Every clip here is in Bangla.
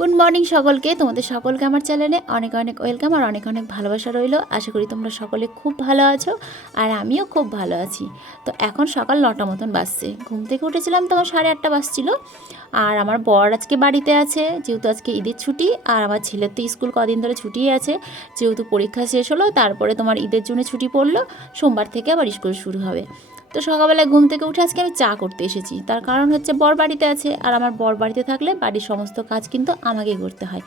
গুড মর্নিং সকলকে। তোমাদের সকলকে আমার চ্যানেলে অনেক অনেক ওয়েলকাম আর অনেক অনেক ভালোবাসা রইল। আশা করি তোমরা সকলে খুব ভালো আছো আর আমিও খুব ভালো আছি। তো এখন সকাল নটা মতন বাজছে। ঘুম থেকে উঠেছিলাম তখন সাড়ে আটটা বাজছিল। আর আমার বর আজকে বাড়িতে আছে, যেহেতু আজকে ঈদের ছুটি। আর আমার ছেলের তো স্কুল কদিন ধরে ছুটি আছে। যেহেতু পরীক্ষা শেষ হলো, তারপরে তোমার ঈদের জন্য ছুটি পড়ল। সোমবার থেকে আবার স্কুল শুরু হবে। তো সকালবেলায় ঘুম থেকে উঠে আজকে আমি চা করতে এসেছি। তার কারণ হচ্ছে বর বাড়িতে আছে আর আমার বর বাড়িতে থাকলে বাড়ির সমস্ত কাজ কিন্তু আমাকেই করতে হয়।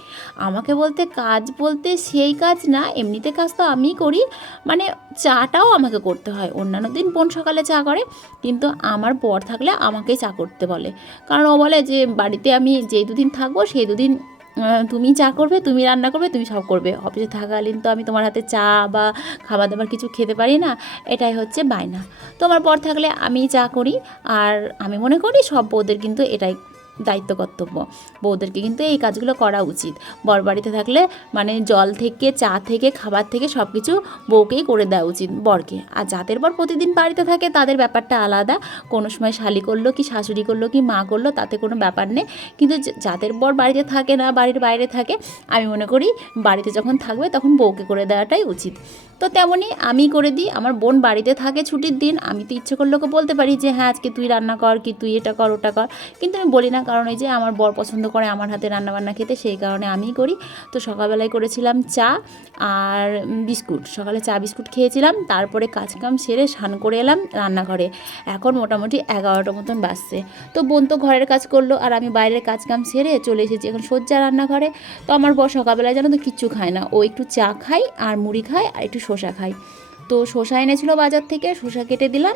আমাকে বলতে কাজ বলতে সেই কাজ না, এমনিতে কাজ তো আমিই করি। মানে চাটাও আমাকে করতে হয়। অন্যান্য দিন বোন সকালে চা করে, কিন্তু আমার বর থাকলে আমাকেই চা করতে বলে। কারণ ও বলে যে বাড়িতে আমি যেই দুদিন থাকব সেই দুদিন তুমি চা করবে, তুমি রান্না করবে, তুমি সব করবে। অফিসে থাকাকালীন তো আমি তোমার হাতে চা বা খাবার দাবার কিছু খেতে পারি না, এটাই হচ্ছে বায়না। তোমার পর থাকলে আমি চা করি, আর আমি মনে করি সব বউদের কিন্তু এটাই দায়িত্ব কর্তব্য। বউদেরকে কিন্তু এই কাজগুলো করা উচিত। বর বাড়িতে থাকলে মানে জল থেকে, চা থেকে, খাবার থেকে সব কিছু বউকেই করে দেওয়া উচিত বরকে। আর যাদের বর প্রতিদিন বাড়িতে থাকে, তাদের ব্যাপারটা আলাদা। কোনো সময় শালি করল কি, শাশুড়ি করল কি, মা করল, তাতে কোনো ব্যাপার নেই। কিন্তু যাদের বর বাড়িতে থাকে না, বাড়ির বাইরে থাকে, আমি মনে করি বাড়িতে যখন থাকবে, তখন বউকে করে দেওয়াটাই উচিত। তো তেমনই আমি করে দিই। আমার বোন বাড়িতে থাকে ছুটির দিন, আমি তো ইচ্ছে করলে ওকে বলতে পারি যে হ্যাঁ আজকে তুই রান্না কর কি, তুই এটা কর, ওটা কর। কিন্তু আমি বলি না কারণ এই যে আমার বর পছন্দ করে আমার হাতে রান্না বান্না খেতে, সেই কারণে আমিই করি। তো সকালবেলায় করেছিলাম চা আর বিস্কুট। সকালে চা, বিস্কুট খেয়েছিলাম, তারপরে কাজকাম সেরে স্নান করে এলাম রান্নাঘরে। এখন মোটামুটি এগারোটা মতন বাজছে। তো বোন তো ঘরের কাজ করল আর আমি বাইরের কাজকাম সেরে চলে এসেছি এখন সজ্জা রান্নাঘরে। তো আমার বর সকালবেলায় জানো তো কিচ্ছু খায় না। ও একটু চা খায় আর মুড়ি খায় আর একটু শসা খায়। তো শসা এনেছিল বাজার থেকে, শসা কেটে দিলাম,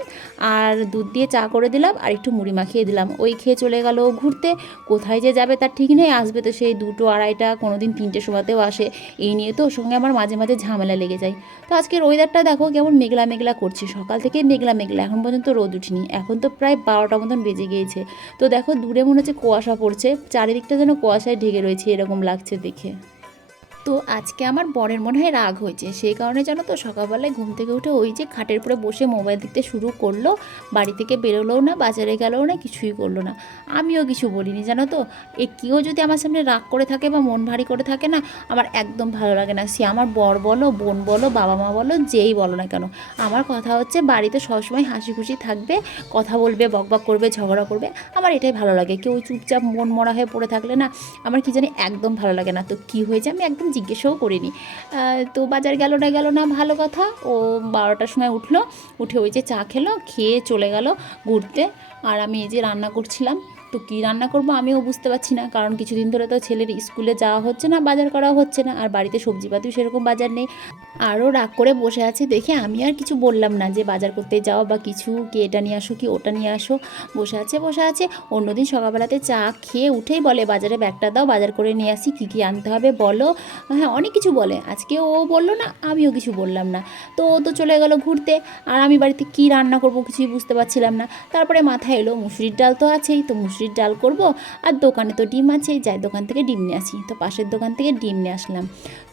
আর দুধ দিয়ে চা করে দিলাম, আর একটু মুড়ি মাখিয়ে দিলাম। ওই খেয়ে চলে গেল ঘুরতে। কোথায় যে যাবে তার ঠিক নেই, আসবে তো সেই দুটো আড়াইটা কোনো দিন তিনটে সময়তেও আসে। এই নিয়ে তো ওর সঙ্গে আমার মাঝে মাঝে ঝামেলা লেগে যায়। তো আজকের ওয়েদারটা দেখো কেমন মেঘলা মেঘলা করছে। সকাল থেকে মেঘলা মেঘলা, এখন পর্যন্ত রোদ উঠিনি। এখন তো প্রায় বারোটা মতন বেজে গিয়েছে। তো দেখো দূরে মনে হচ্ছে কুয়াশা পড়ছে। চারিদিকটা যেন কুয়াশায় ঢেকে রয়েছে, এরকম লাগছে দেখে। তো আজকে আমার বরের মনে হয় রাগ হয়েছে। সেই কারণে জানো তো সকালবেলায় ঘুম থেকে উঠে ওই যে খাটের উপরে বসে মোবাইল দেখতে শুরু করল। বাড়ি থেকে বেরোলোও না, বাজারে গেলেও না, কিছুই করল না। আমিও কিছু বলিনি, জানো তো? এ কেউ যদি আমার সামনে রাগ করে থাকে বা মন ভারী করে থাকে না, আমার একদম ভালো লাগে না। সে আমার বর বলো, বোন বলো, বাবা মা বলো, যেই বলো না কেন। আমার কথা হচ্ছে বাড়িতে সবসময় হাসি খুশি থাকবে, কথা বলবে, বকবক করবে, ঝগড়া করবে। আমার এটাই ভালো লাগে। কেউ চুপচাপ মন মরা হয়ে পড়ে থাকলে না, আমার কি জানি একদম ভালো লাগে না। তো কি হয়েছে আমি একদম জিজ্ঞেসও করিনি। তো বাজার গেল না গেল না ভালো কথা। ও বারোটার সময় উঠল, উঠে ওই যে চা খেলো, খেয়ে চলে গেল ঘুরতে। আর আমি এই যে রান্না করছিলাম, তো কী রান্না করব আমিও বুঝতে পারছি না, কারণ কিছুদিন ধরে তো ছেলের স্কুলে যাওয়া হচ্ছে না, বাজার করাও হচ্ছে না, আর বাড়িতে সবজিপাতিও সেরকম বাজার নেই। আরও রাগ করে বসে আছে দেখে আমি আর কিছু বললাম না যে বাজার করতে যাও বা কিছু কি এটা নিয়ে আসো, কি ওটা নিয়ে আসো। বসে আছে বসে আছে। অন্যদিন সকালবেলাতে চা খেয়ে উঠেই বলে, বাজারে ব্যাগটা দাও, বাজার করে নিয়ে আসি, কী কী আনতে হবে বলো। হ্যাঁ অনেক কিছু বলে। আজকে ও বলল না, আমিও কিছু বললাম না। তো ও তো চলে গেল ঘুরতে। আর আমি বাড়িতে কী রান্না করব কিছুই বুঝতে পারছিলাম না। তারপরে মাথায় এলো, মুসুরির ডাল তো আছেই, তো মুসুরির ডাল করব। আর দোকানে তো ডিম আছেই, যাই দোকান থেকে ডিম নিয়ে আসি। তো পাশের দোকান থেকে ডিম নিয়ে আসলাম।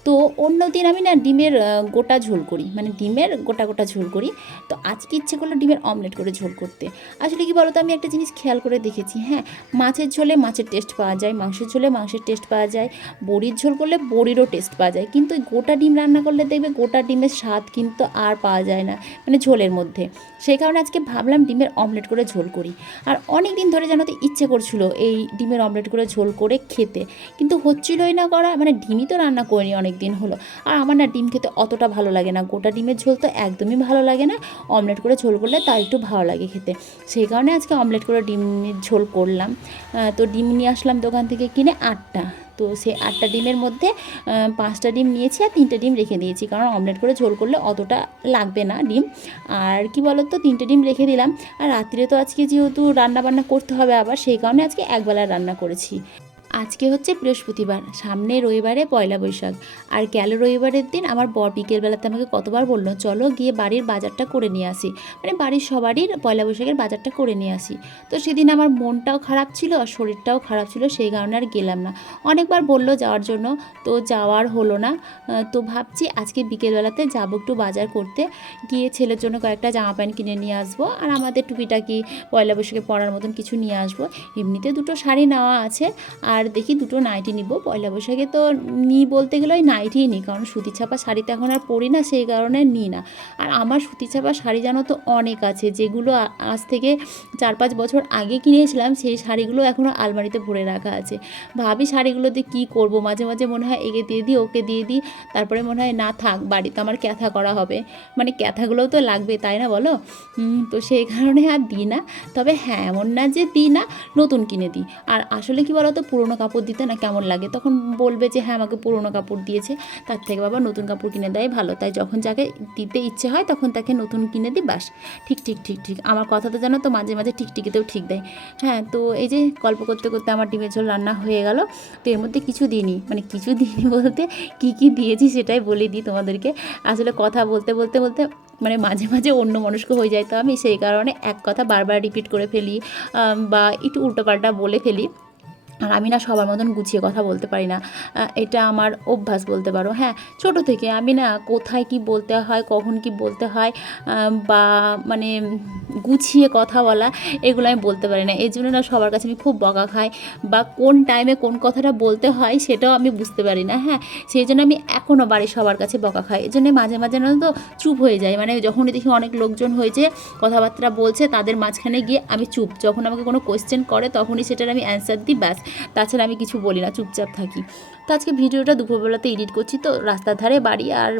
তো অন্য দিন আমি না ডিমের গোটা ঝোল করি। মানে ডিমের গোটা গোটা ঝোল করি। তো আজকে ইচ্ছে করল ডিমের অমলেট করে ঝোল করতে। আসলে কি বলতো, আমি একটা জিনিস খেয়াল করে দেখেছি হ্যাঁ? মাছের ঝোলে মাছের টেস্ট পাওয়া যায়, মাংসের ঝোলে মাংসের টেস্ট পাওয়া যায়, বড়ির ঝোল করলে বড়িরও টেস্ট পাওয়া যায়। কিন্তু গোটা ডিম রান্না করলে দেখবে গোটা ডিমের স্বাদ কিন্তু আর পাওয়া যায় না মানে ঝোলের মধ্যে। সেই কারণে আজকে ভাবলাম ডিমের অমলেট করে ঝোল করি। আর অনেক দিন ধরে জানো তো ইচ্ছে করছিল এই ডিমের অমলেট করে ঝোল করে খেতে। কিন্তু হচ্ছিলই না করা মানে ডিমই তো রান্না করিনি অনেক দিন হলো। আর আমার না ডিম খেতে অতটা ভালো লাগে না। গোটা ডিমের ঝোল তো একদমই ভালো লাগে না। অমলেট করে ঝোল করলে তা একটু ভালো লাগে খেতে। সেই কারণে আজকে অমলেট করে ডিমের ঝোল করলাম। তো ডিম নিয়ে আসলাম দোকান থেকে কিনে আটটা। তো সেই আটটা ডিমের মধ্যে পাঁচটা ডিম নিয়েছি আর তিনটে ডিম রেখে দিয়েছি। কারণ অমলেট করে ঝোল করলে অতটা লাগবে না ডিম। আর কি তো তিনটে ডিম রেখে দিলাম। আর রাত্রিরে তো আজকে যেহেতু রান্না বান্না করতে হবে আবার, সেই কারণে আজকে একবেলা রান্না করেছি। আজকে হচ্ছে বৃহস্পতিবার, সামনে রবিবারে পয়লা বৈশাখ। আর গেল রবিবারের দিন আমার বর বিকেলবেলাতে আমাকে কতবার বলল, চলো গিয়ে বাড়ির বাজারটা করে নিয়ে আসি। মানে বাড়ির সবারই পয়লা বৈশাখের বাজারটা করে নিয়ে আসি। তো সেদিন আমার মনটাও খারাপ ছিল আর শরীরটাও খারাপ ছিল, সেই কারণে আর গেলাম না। অনেকবার বলল যাওয়ার জন্য, তো যাওয়ার হলো না। তো ভাবছি আজকে বিকেলবেলাতে যাব একটু বাজার করতে। গিয়ে ছেলের জন্য কয়েকটা জামা প্যান্ট কিনে নিয়ে আসব আর আমাদের টুপিটাকি পয়লা বৈশাখে পরার মতন কিছু নিয়ে আসব। এমনিতে দুটো শাড়ি নেওয়া আছে আর আর দেখি দুটো নাইটি নিব। পয়লা বৈশাখে তো নিই বলতে গেলে ওই নাইটিই নিই কারণ সুতি ছাপা শাড়ি তো এখন আর পরি না, সেই কারণে নিই না। আর আমার সুতি ছাপা শাড়ি জানো তো অনেক আছে, যেগুলো আজ থেকে চার পাঁচ বছর আগে কিনেছিলাম, সেই শাড়িগুলো এখনও আলমারিতে ভরে রাখা আছে। ভাবি শাড়িগুলোতে কী করব? মাঝে মাঝে মনে হয় একে দিয়ে দিই, ওকে দিয়ে দিই, তারপরে মনে হয় না থাক, বাড়িতে আমার ক্যাথা করা হবে। মানে ক্যাথাগুলোও তো লাগবে, তাই না বলো? তো সেই কারণে আর দিই না। তবে হ্যাঁ এমন না যে দিই না, নতুন কিনে দিই। আর আসলে কি বলো তো পুরোনো কাপড় দিতে না কেমন লাগে? তখন বলবে যে হ্যাঁ আমাকে পুরোনো কাপড় দিয়েছে। তার থেকে বাবা নতুন কাপড় কিনে দেয় ভালো। তাই যখন যাকে দিতে ইচ্ছে হয়, তখন তাকে নতুন কিনে দিই বাস ঠিক ঠিক ঠিক ঠিক। আমার কথা তো জানো তো মাঝে মাঝে টিকটিকিতেও ঠিক দেয়। হ্যাঁ তো এই যে গল্প করতে করতে আমার ডিমের ঝোল রান্না হয়ে গেল। তো এর মধ্যে কিছু দিইনি। মানে কিছু দিইনি বলতে কি কি দিয়েছি সেটাই বলে দিই তোমাদেরকে। আসলে কথা বলতে বলতে বলতে মানে মাঝে মাঝে অন্য মনস্ক হয়ে যায় তো আমি। সেই কারণে এক কথা বারবার রিপিট করে ফেলি বা একটু উল্টোপাল্টা বলে ফেলি। আর আমি না সবার মতন গুছিয়ে কথা বলতে পারি না। এটা আমার অভ্যাস বলতে পারো। হ্যাঁ ছোট থেকে আমি না কোথায় কি বলতে হয়, কখন কি বলতে হয় বা মানে গুছিয়ে কথা বলা, এগুলো আমি বলতে পারি না। এই জন্য না সবার কাছে আমি খুব বকা খাই বা কোন টাইমে কোন কথাটা বলতে হয় সেটাও আমি বুঝতে পারি না। হ্যাঁ সেই জন্য আমি এখনও বাড়ি সবার কাছে বকা খাই। এই জন্য মাঝে মাঝে না তো চুপ হয়ে যায় মানে যখনই দেখি অনেক লোকজন হয়েছে, কথাবার্তা বলছে, তাদের মাঝখানে গিয়ে আমি চুপ। যখন আমাকে কোনো কোয়েশ্চেন করে, তখনই সেটার আমি অ্যান্সার দিই, ব্যাস। তাছাড়া আমি কিছু বলি না, চুপচাপ থাকি। তো আজকে ভিডিওটা দুপুরবেলাতে এডিট করছি, তো রাস্তার ধারে বাড়ি আর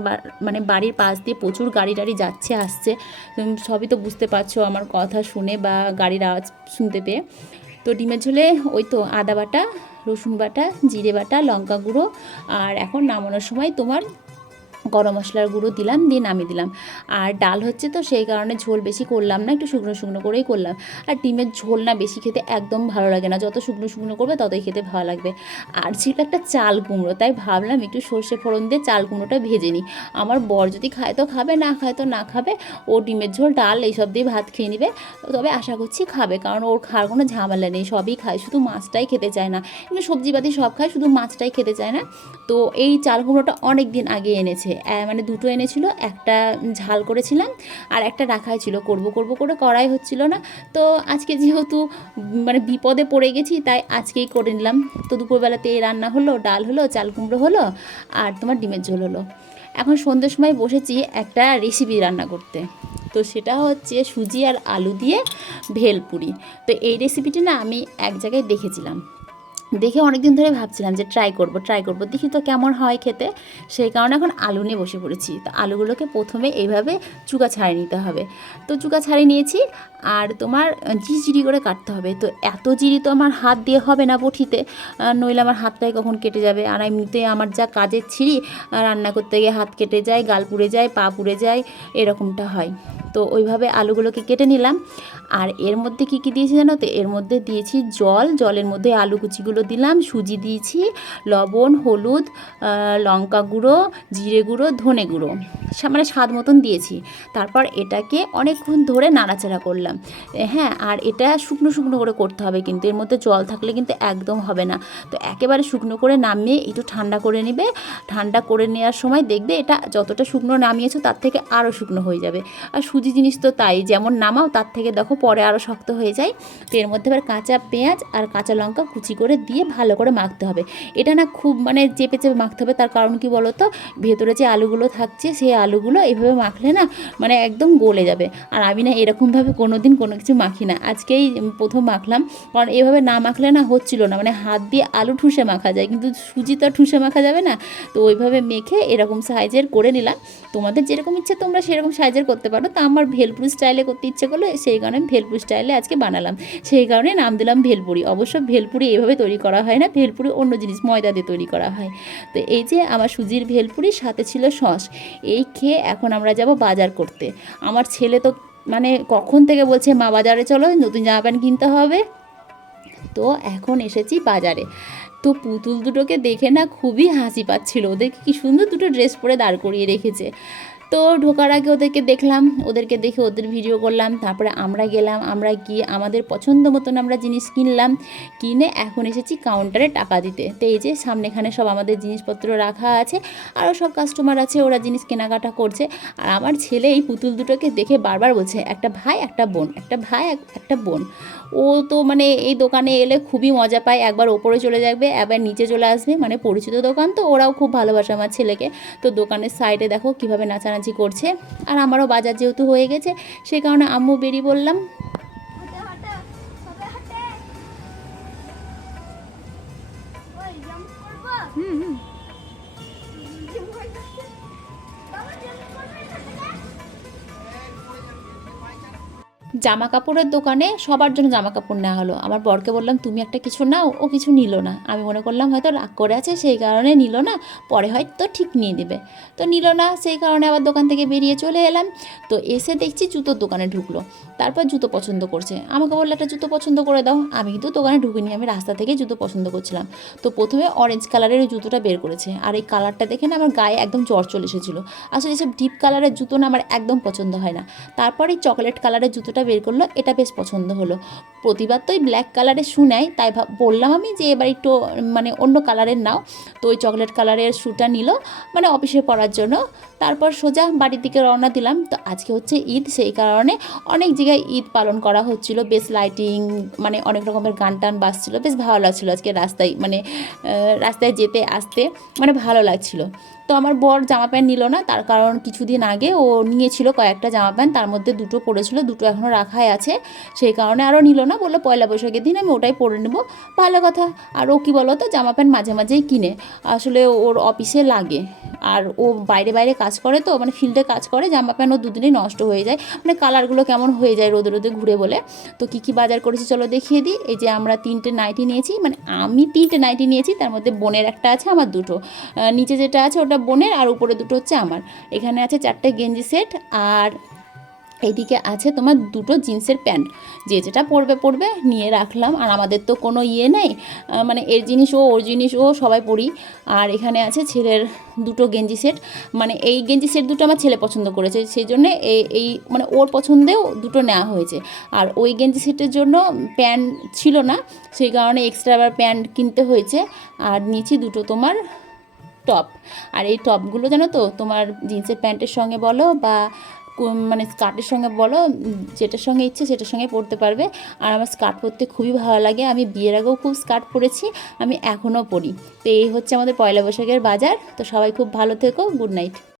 মানে বাড়ির পাশ দিয়ে প্রচুর গাড়ি টাড়ি যাচ্ছে, আসছে। সবই তো বুঝতে পারছ আমার কথা শুনে বা গাড়ির আওয়াজ শুনতে পেয়ে। তো ডিমের ঝোলে ওই তো আদা বাটা, রসুন বাটা, জিরে বাটা, লঙ্কা গুঁড়ো, আর এখন নামানোর সময় তোমার গরম মশলার গুঁড়ো দিলাম, দিয়ে নামিয়ে দিলাম। আর ডাল হচ্ছে তো সেই কারণে ঝোল বেশি করলাম না, একটু শুকনো শুকনো করেই করলাম। আর ডিমের ঝোল না বেশি খেতে একদম ভালো লাগে না, যত শুকনো শুকনো করবে ততই খেতে ভালো লাগবে। আর ছিল একটা চাল কুমড়ো, তাই ভাবলাম একটু সর্ষে ফোড়ন দিয়ে চাল কুমড়োটা ভেজে নিই। আমার বর যদি খায় তো খাবে, না খায় তো না খাবে, ও ডিমের ঝোল, ডাল এইসব দিয়ে ভাত খেয়ে নেবে। তবে আশা করছি খাবে, কারণ ওর খাওয়ার কোনো ঝামেলা নেই, সবই খায়, শুধু মাছটাই খেতে চায় না। এমনি সবজিপাতি সব খায়, শুধু মাছটাই খেতে চায় না। তো এই চাল কুমড়োটা অনেক দিন আগে এনেছে। আহ, মানে দুটো এনেছিল একটা ঝাল করেছিলাম আর একটা রাখাই ছিল করব করব করে করাই হচ্ছিল না। তো আজকে যেহেতু মানে বিপদে পড়ে গেছি তাই আজকেই করে নিলাম। তো দুপুরবেলাতে এই রান্না হলো ডাল হলো চাল কুমড়ো হলো আর তোমার ডিমের ঝোল হলো। এখন সন্ধ্যের সময় বসেছি একটা রেসিপি রান্না করতে। তো সেটা হচ্ছে সুজি আর আলু দিয়ে ভেলপুরি। তো এই রেসিপিটি না আমি এক জায়গায় দেখেছিলাম। দেখে অনেক দিন ধরে ভাবছিলাম যে ট্রাই করব ট্রাই করব দেখি তো কেমন হয় খেতে। সেই কারণে এখন আলু নিয়ে বসে পড়েছি। তো আলুগুলোকে প্রথমে এইভাবে চুকা ছাড়িয়ে নিতে হবে। তো চুকা ছাড়িয়ে নিয়েছি আর তোমার জিরি করে কাটতে হবে। তো এত জিরি তো আমার হাত দিয়ে হবে না আহ, নইলে আমার হাতটাই কখন কেটে যাবে। আর এমনিতে আমার যা কাজের ছিঁড়ি রান্না করতে গিয়ে হাত কেটে যায় গাল পুড়ে যায় পা পুড়ে যায় এরকমটা হয়। তো ওইভাবে আলুগুলোকে কেটে নিলাম। আর এর মধ্যে কি কি দিয়েছি জানো তো? এর মধ্যে দিয়েছি জল, জলের মধ্যে আলু কুচিগুলো দিলাম, সুজি দিয়েছি, লবণ, হলুদ লঙ্কা গুঁড়ো, জিরে গুঁড়ো, ধনে গুঁড়ো। মানে স্বাদ মতন দিয়েছি। তারপর এটাকে অনেকক্ষণ ধরে নাড়াচাড়া করলাম। হ্যাঁ আর এটা শুকনো শুকনো করে করতে হবে কিন্তু, এর মধ্যে জল থাকলে কিন্তু একদম হবে না। তো একেবারে শুকনো করে নামিয়ে একটু ঠান্ডা করে নেবে। ঠান্ডা করে নেওয়ার সময় দেখবে এটা যতটা শুকনো নামিয়েছো তার থেকে আরও শুকনো হয়ে যাবে। আর সুজি জিনিস তো তাই, যেমন নামাও তার থেকে দেখো পরে আরও শক্ত হয়ে যায়। তো এর মধ্যে এবার কাঁচা পেঁয়াজ আর কাঁচা লঙ্কা কুচি করে দিয়ে ভালো করে মাখতে হবে। এটা না খুব মানে চেপে চেপে মাখতে হবে, তার কারণ কি বলো তো ভেতরে যে আলুগুলো থাকছে, সেই আলুগুলো এভাবে মাখলে না মানে একদম গলে যাবে। আর আমি না এরকমভাবে কোনো দিন কোনো কিছু মাখি না। আজকেই প্রথম মাখলাম। কারণ এভাবে না মাখলে না হচ্ছিল না। মানে হাত দিয়ে আলু ঠুসে মাখা যায়। কিন্তু সুজি তো ঠুসে মাখা যাবে না। তো ওইভাবে মেখে এরকম সাইজের করে নিলাম। তোমাদের যেরকম ইচ্ছে তোমরা সেরকম সাইজের করতে পারো। তা আমার ভেলপুরি স্টাইলে করতে ইচ্ছে করল সেই কারণে ভেলপুরি স্টাইলে আজকে বানালাম। সেই কারণে নাম দিলাম ভেলপুরি। অবশ্য ভেলপুরি এভাবে তৈরি করা হয় না, ভেলপুরি অন্য জিনিস, ময়দা দিয়ে তৈরি করা হয়। তো এই যে আমার সুজির ভেলপুরি, সাথে ছিল সস। এই খেয়ে এখন আমরা যাব বাজার করতে। আমার ছেলে তো মানে কখন থেকে বলছে, মা, বাজারে চলো, নতুন জামা প্যান্ট কিনতে হবে? তো এখন এসেছি বাজারে। তো পুতুল দুটোকে দেখে না খুবই হাসি পাচ্ছিল। ওদেরকে কি সুন্দর দুটো ড্রেস পরে দাঁড় করিয়ে রেখেছে। তো ঢোকার আগে ওদেরকে দেখলাম, ওদেরকে দেখে ওদের ভিডিও করলাম, তারপরে আমরা গেলাম, আমরা গিয়ে আমাদের পছন্দ মতন আমরা জিনিস কিনলাম, কিনে এখন এসেছি কাউন্টারে টাকা দিতে। তো এই যে সামনেখানে সব আমাদের জিনিসপত্র রাখা আছে, আরও সব কাস্টমার আছে, ওরা জিনিস কেনাকাটা করছে। আর আমার ছেলে এই পুতুল দুটোকে দেখে বারবার বলছে, একটা ভাই, একটা বোন, একটা ভাই, একটা বোন। ও তো মানে এই দোকানে এলে খুবই মজা পায়, একবার ওপরে চলে যাবে, একবার নিচে চলে আসবে মানে পরিচিত দোকান তো, ওরাও খুব ভালোবাসে আমার ছেলেকে। তো দোকানের সাইডে দেখো কীভাবে নাচানাচি করছে আর আমারও বাজার যেহেতু হয়ে গেছে সে কারণে আম্মু বেরিয়ে বললাম হুম হুম। জামা কাপড়ের দোকানে সবার জন্য জামা কাপড় নেওয়া হলো। আমার বরকে বললাম, তুমি একটা কিছু নাও, ও কিছু নিল না। আমি মনে করলাম, হয়তো রাগ করে আছে, সেই কারণে নিল না। পরে হয়তো ঠিক নিয়ে দেবে তো নিল না, সেই কারণে আবার দোকান থেকে বেরিয়ে চলে এলাম। তো এসে দেখছি জুতোর দোকানে ঢুকলো। তারপর জুতো পছন্দ করছে। আমাকে বলল, একটা জুতো পছন্দ করে দাও। আমি কিন্তু দোকানে ঢুকিনি, আমি রাস্তা থেকে জুতো পছন্দ করছিলাম। তো প্রথমে অরেঞ্জ কালারের ওই জুতোটা বের করেছে। আর এই কালারটা দেখে না আমার গায়ে একদম জ্বর চলে এসেছিল। আসলে এসব ডিপ কালারের জুতো না আমার একদম পছন্দ হয় না। তারপরে চকলেট কালারের জুতোটা বের করল, এটা বেশ পছন্দ হলো। প্রতিবার তো ওই ব্ল্যাক কালারের শু নেয় তাই বললাম আমি যে এবার একটু মানে অন্য কালারের নাও। তো ওই চকলেট কালারের শ্যুটা নিল মানে অফিসে পড়ার জন্য। তারপর সোজা বাড়ির দিকে রওনা দিলাম। তো আজকে হচ্ছে ঈদ, সেই কারণে অনেক জায়গায় ঈদ পালন করা হচ্ছিল। বেশ লাইটিং মানে অনেক রকমের গান টান বাজছিল। বেশ ভালো লাগছিল আজকে রাস্তায় মানে রাস্তায় যেতে, আসতে মানে ভালো লাগছিল। তো আমার বর জামা প্যান্ট নিল না, তার কারণ কিছুদিন আগে ও নিয়েছিল কয়েকটা জামা প্যান্ট, তার মধ্যে দুটো পড়েছিল দুটো এখনও রাখাই আছে। সেই কারণে আরও নিল না, বলল পয়লা বৈশাখের দিন আমি ওটাই পরে নেব। ভালো কথা, আর ও কী বলো তো জামা প্যান্ট মাঝে মাঝেই কিনে, আসলে ওর অফিসে লাগে। আর ও বাইরে বাইরে কাজ করে তো মানে ফিল্ডে কাজ করে, জামা প্যান্ট ও দুদিনেই নষ্ট হয়ে যায়। মানে কালারগুলো কেমন হয়ে যায় রোদে রোদে ঘুরে বলে। তো কী কী বাজার করেছি চলো দেখিয়ে দিই। এই যে আমরা তিনটে নাইটি নিয়েছি মানে আমি তিনটে নাইটি নিয়েছি, তার মধ্যে বোনের একটা আছে, আমার দুটো। নিচে যেটা আছে ওটা বোনের আর উপরে দুটো হচ্ছে আমার। এখানে আছে চারটে গেঞ্জি সেট আর এইদিকে আছে তোমার দুটো জিন্সের প্যান্ট। যে যেটা পরবে পরবে নিয়ে রাখলাম। আর আমাদের তো কোনো ইয়ে নেই। মানে এর জিনিস ও, ওর জিনিস ও, সবাই পরি। আর এখানে আছে ছেলের দুটো গেঞ্জি সেট। মানে এই গেঞ্জি সেট দুটো আমার ছেলে পছন্দ করেছে। সেই জন্যে এই এই মানে ওর পছন্দেও দুটো নেওয়া হয়েছে। আর ওই গেঞ্জি সেটের জন্য প্যান্ট ছিল না। সেই কারণে এক্সট্রা আবার প্যান্ট কিনতে হয়েছে। আর নিচে দুটো তোমার টপ আর এই টপগুলো জানো তো, তোমার জিন্সের প্যান্টের সঙ্গে বলো বা মানে স্কার্টের সঙ্গে বলো, যেটার সঙ্গে ইচ্ছে সেটার সঙ্গে পরতে পারবে। আর আমার স্কার্ট পরতে খুবই ভালো লাগে। আমি বিয়ের আগেও খুব স্কার্ট পরেছি, আমি এখনও পরি। তো এই হচ্ছে আমাদের পয়লা বৈশাখের বাজার। তো সবাই খুব ভালো থেকো গুড নাইট